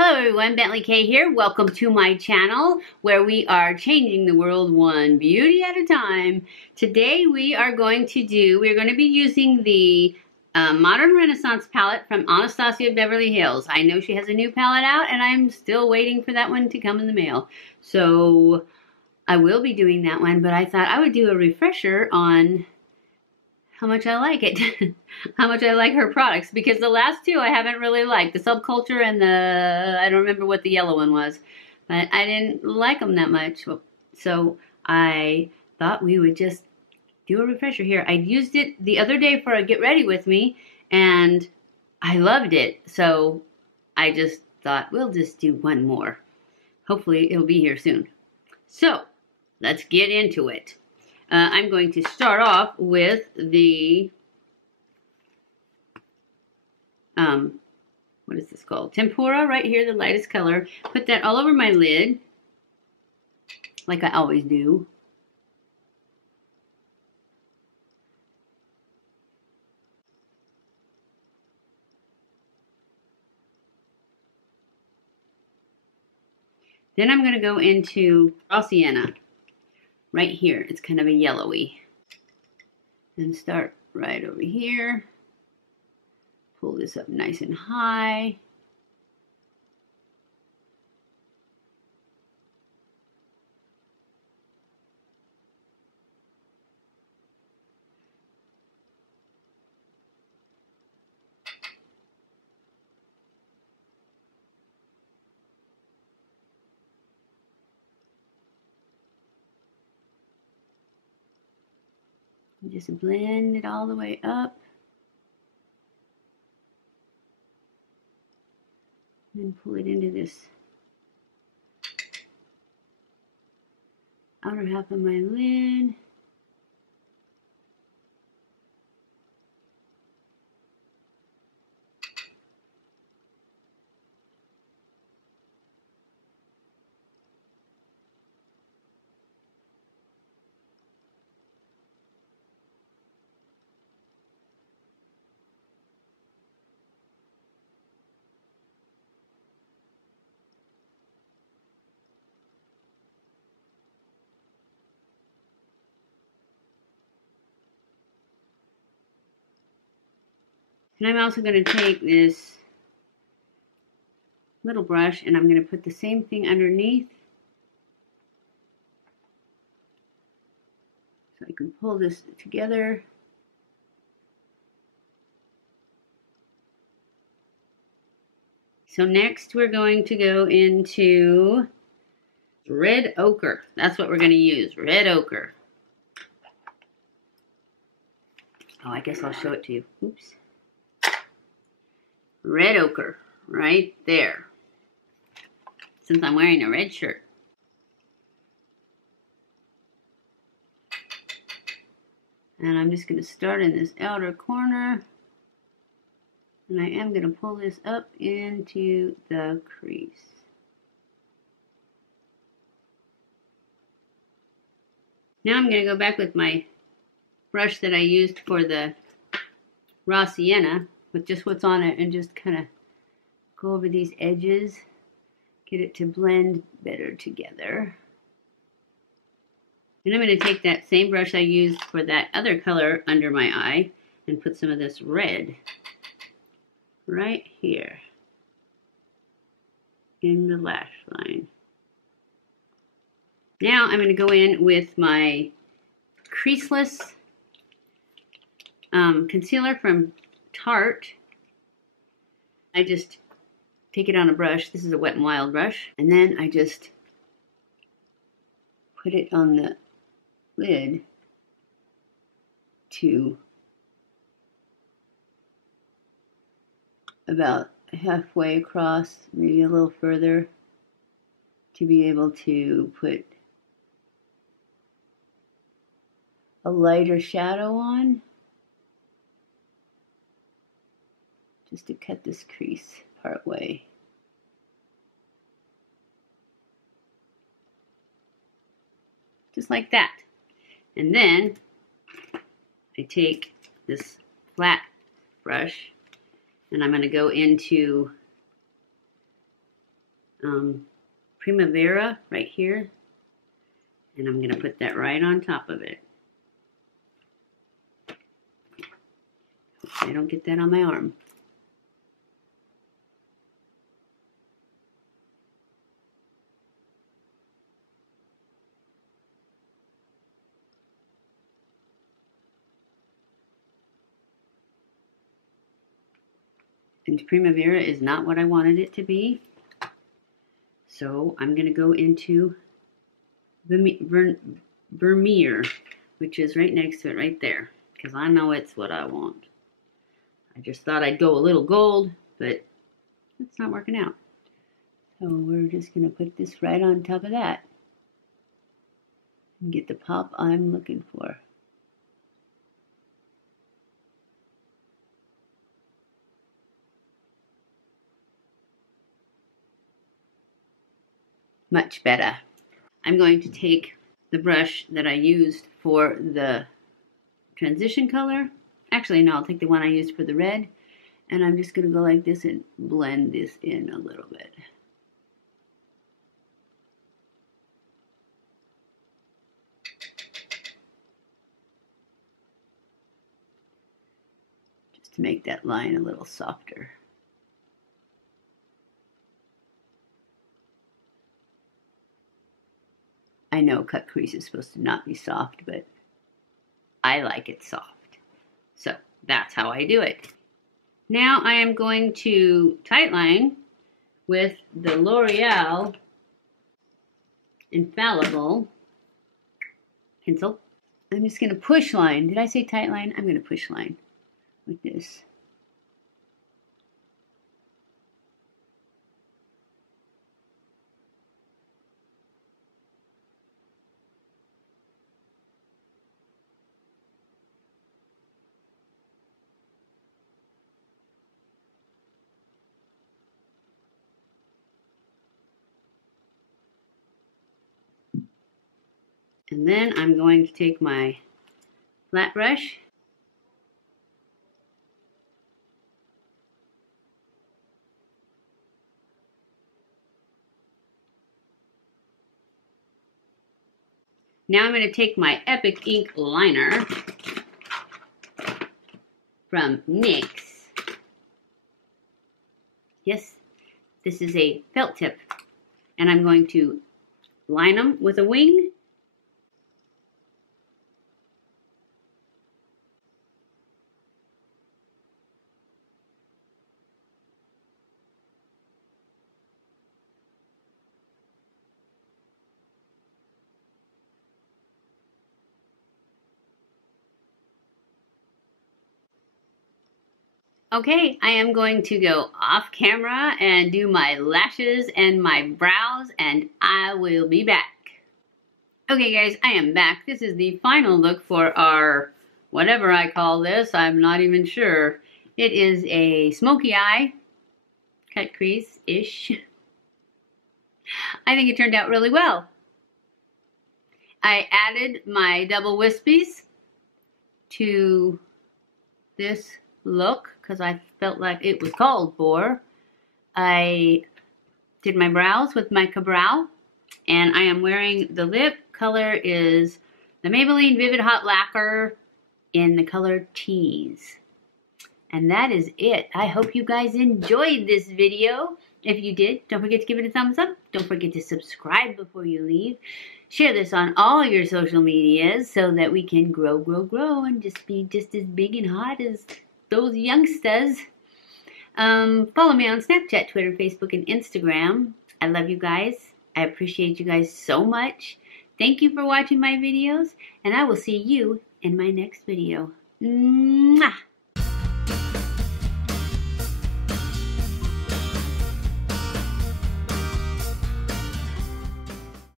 Hello everyone, BentlyK here. Welcome to my channel where we are changing the world one beauty at a time. Today we are going to be using the Modern Renaissance palette from Anastasia Beverly Hills. I know she has a new palette out and I'm still waiting for that one to come in the mail. So I will be doing that one, but I thought I would do a refresher on how much I like it, how much I like her products, because the last two I haven't really liked, the Subculture and I don't remember what the yellow one was, but I didn't like them that much, so I thought we would just do a refresher here. I used it the other day for a Get Ready With Me, and I loved it, so I just thought we'll just do one more. Hopefully it'll be here soon. So, let's get into it. I'm going to start off with the, what is this called? Tempura right here, the lightest color. Put that all over my lid, like I always do. Then I'm going to go into raw sienna. Right here, it's kind of a yellowy. And start right over here. Pull this up nice and high. Just blend it all the way up. And pull it into this outer half of my lid. And I'm also going to take this little brush and I'm going to put the same thing underneath. So I can pull this together. So next we're going to go into red ochre. That's what we're going to use, red ochre. Oh, I guess I'll show it to you. Oops. Red ochre, right there. Since I'm wearing a red shirt. And I'm just going to start in this outer corner. And I am going to pull this up into the crease. Now I'm going to go back with my brush that I used for the raw sienna, with just what's on it, and just kind of go over these edges, get it to blend better together. And I'm going to take that same brush I used for that other color under my eye and put some of this red right here in the lash line. Now I'm going to go in with my Creaseless concealer from Tarte. I just take it on a brush. This is a Wet n Wild brush. And then I just put it on the lid to about halfway across, maybe a little further, to be able to put a lighter shadow on. Just to cut this crease part way. Just like that. And then I take this flat brush and I'm going to go into Primavera right here. And I'm going to put that right on top of it. I don't get that on my arm. And Primavera is not what I wanted it to be. So I'm going to go into Vermeer, which is right next to it, right there. Because I know it's what I want. I just thought I'd go a little gold, but it's not working out. So we're just going to put this right on top of that. And get the pop I'm looking for. Much better. I'm going to take the brush that I used for the transition color. Actually, no, I'll take the one I used for the red. And I'm just going to go like this and blend this in a little bit. Just to make that line a little softer. I know Cut Crease is supposed to not be soft, but I like it soft. So that's how I do it. Now I am going to tightline with the L'Oreal Infallible pencil. I'm just going to push line. Did I say tightline? I'm going to push line with this. And then I'm going to take my flat brush now I'm going to take my Epic Ink liner from NYX. Yes, this is a felt tip. And I'm going to line them with a wing. Okay, I am going to go off camera and do my lashes and my brows, and I will be back. Okay guys, I am back. This is the final look for our, whatever I call this, I'm not even sure. It is a smoky eye, cut crease-ish. I think it turned out really well. I added my double wispies to this look because I felt like it was called for. I did my brows with my Cabral, and I am wearing the lip color is the Maybelline Vivid Hot Lacquer in the color Tease. And that is it. I hope you guys enjoyed this video. If you did, don't forget to give it a thumbs up. Don't forget to subscribe before you leave. Share this on all your social medias so that we can grow and just be just as big and hot as those youngsters. Follow me on Snapchat, Twitter, Facebook, and Instagram. I love you guys. I appreciate you guys so much. Thank you for watching my videos, and I will see you in my next video. Mwah!